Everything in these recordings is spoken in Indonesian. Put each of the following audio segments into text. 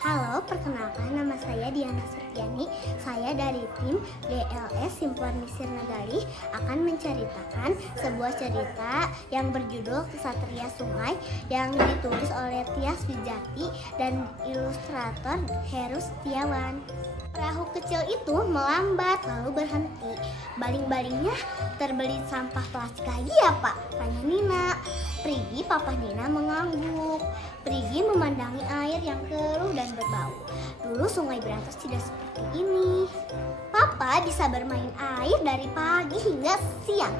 Halo, perkenalkan nama saya Diana Sertiani. Saya dari tim GLS Simpornisir Nagali akan menceritakan sebuah cerita yang berjudul Kesatria Sungai yang ditulis oleh Tias Wijati dan ilustrator Heru Setiawan. Perahu kecil itu melambat lalu berhenti. Baling-balingnya terbelit sampah plastik lagi ya Pak? Tanya Nina. Prigi, papa Nina mengangguk. Prigi memandangi air yang keruh dan berbau. Dulu Sungai Berantas tidak seperti ini. Papa bisa bermain air dari pagi hingga siang.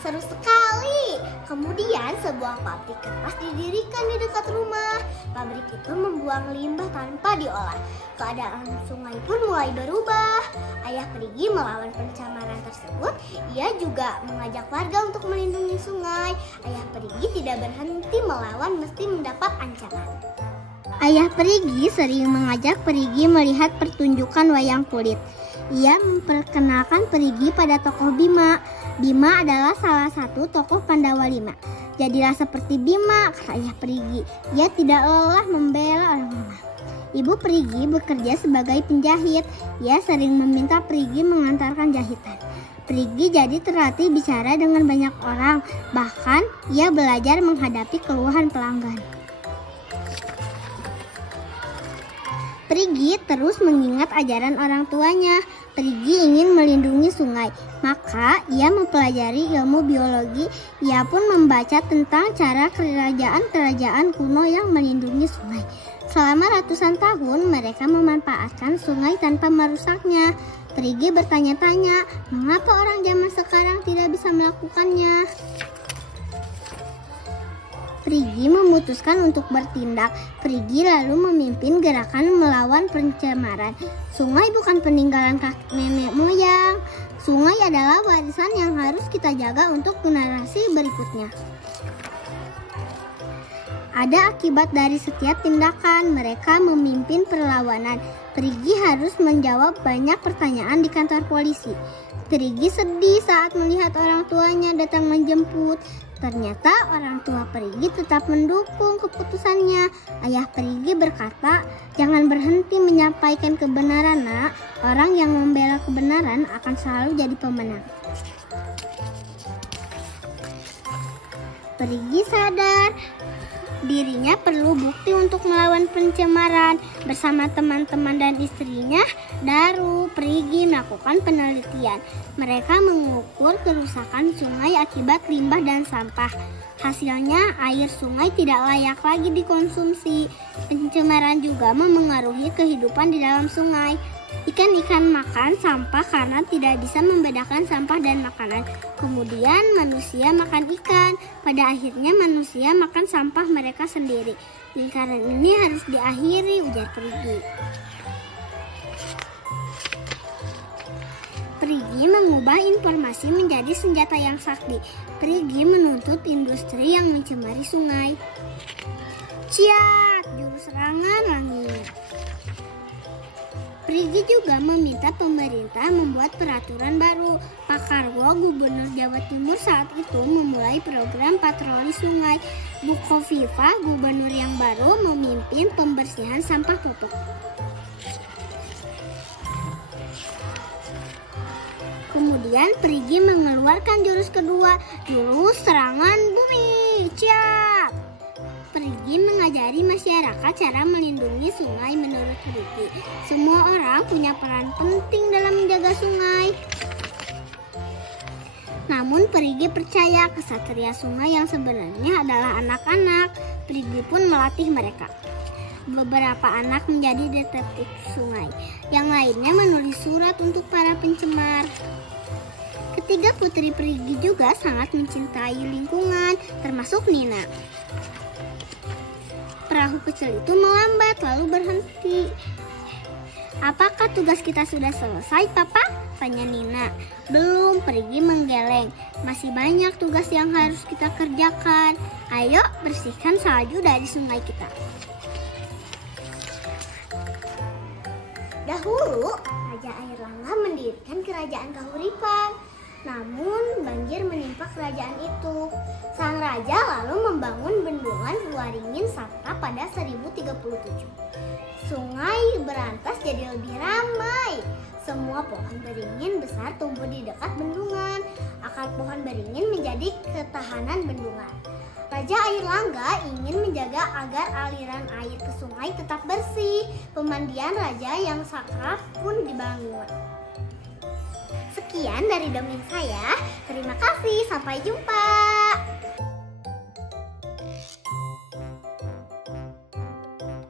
Seru sekali. Kemudian sebuah pabrik kertas didirikan di dekat rumah. Pabrik itu membuang limbah tanpa diolah. Keadaan sungai pun mulai berubah. Ayah Prigi melawan pencemaran tersebut. Ia juga mengajak warga untuk melindungi sungai. Ayah Prigi tidak berhenti melawan meski mendapat ancaman. Ayah Prigi sering mengajak Prigi melihat pertunjukan wayang kulit. Ia memperkenalkan Prigi pada tokoh Bima. Bima adalah salah satu tokoh Pandawa 5. Jadilah seperti Bima, kata Ayah Prigi. Ia tidak lelah membela orang lemah. Ibu Prigi bekerja sebagai penjahit. Ia sering meminta Prigi mengantarkan jahitan. Prigi jadi terlatih bicara dengan banyak orang. Bahkan ia belajar menghadapi keluhan pelanggan. Prigi terus mengingat ajaran orang tuanya. Prigi ingin melindungi sungai, maka ia mempelajari ilmu biologi. Ia pun membaca tentang cara kerajaan-kerajaan kuno yang melindungi sungai. Selama ratusan tahun mereka memanfaatkan sungai tanpa merusaknya. Prigi bertanya-tanya, mengapa orang zaman sekarang tidak bisa melakukannya? Prigi memutuskan untuk bertindak. Prigi lalu memimpin gerakan melawan pencemaran. Sungai bukan peninggalan kakek nenek moyang. Sungai adalah warisan yang harus kita jaga untuk generasi berikutnya. Ada akibat dari setiap tindakan. Mereka memimpin perlawanan. Prigi harus menjawab banyak pertanyaan di kantor polisi. Prigi sedih saat melihat orang tuanya datang menjemput. Ternyata orang tua Prigi tetap mendukung keputusannya. Ayah Prigi berkata, "Jangan berhenti menyampaikan kebenaran, Nak. Orang yang membela kebenaran akan selalu jadi pemenang." Prigi sadar dirinya perlu bukti untuk melawan pencemaran. Bersama teman-teman dan istrinya, Daru, Prigi melakukan penelitian. Mereka mengukur kerusakan sungai akibat limbah dan sampah. Hasilnya, air sungai tidak layak lagi dikonsumsi. Pencemaran juga memengaruhi kehidupan di dalam sungai. Ikan-ikan makan sampah karena tidak bisa membedakan sampah dan makanan. Kemudian manusia makan ikan. Pada akhirnya manusia makan sampah mereka sendiri. Lingkaran ini harus diakhiri, ujar Prigi. Prigi mengubah informasi menjadi senjata yang sakti. Prigi menuntut industri yang mencemari sungai. Ciat, juru serangan langit. Prigi juga meminta pemerintah membuat peraturan baru. Pak Karwo, Gubernur Jawa Timur saat itu memulai program patroli sungai. Bu Kofifa, Gubernur yang baru, memimpin pembersihan sampah popok. Kemudian Prigi mengeluarkan jurus kedua, jurus serangan bumi. Siap! Prigi mengajari masyarakat cara melindungi sungai menurut Prigi. Semua orang punya peran penting dalam menjaga sungai. Namun Prigi percaya kesatria sungai yang sebenarnya adalah anak-anak. Prigi pun melatih mereka. Beberapa anak menjadi detektif sungai. Yang lainnya menulis surat untuk para pencemar. Ketiga putri Prigi juga sangat mencintai lingkungan, termasuk Nina. Perahu kecil itu melambat lalu berhenti. "Apakah tugas kita sudah selesai, Papa?" tanya Nina. "Belum," Prigi menggeleng. "Masih banyak tugas yang harus kita kerjakan. Ayo bersihkan salju dari sungai kita." Dahulu, Raja Air Langga mendirikan kerajaan Kahuripan. Namun banjir menimpa kerajaan itu. Sang raja lalu membangun bendungan luar Waringin Satra pada 1037. Sungai Berantas jadi lebih ramai. Semua pohon beringin besar tumbuh di dekat bendungan. Akar pohon beringin menjadi ketahanan bendungan. Raja Airlangga ingin menjaga agar aliran air ke sungai tetap bersih. Pemandian raja yang sakral pun dibangun. Sekian dari dongeng saya. Terima kasih. Sampai jumpa.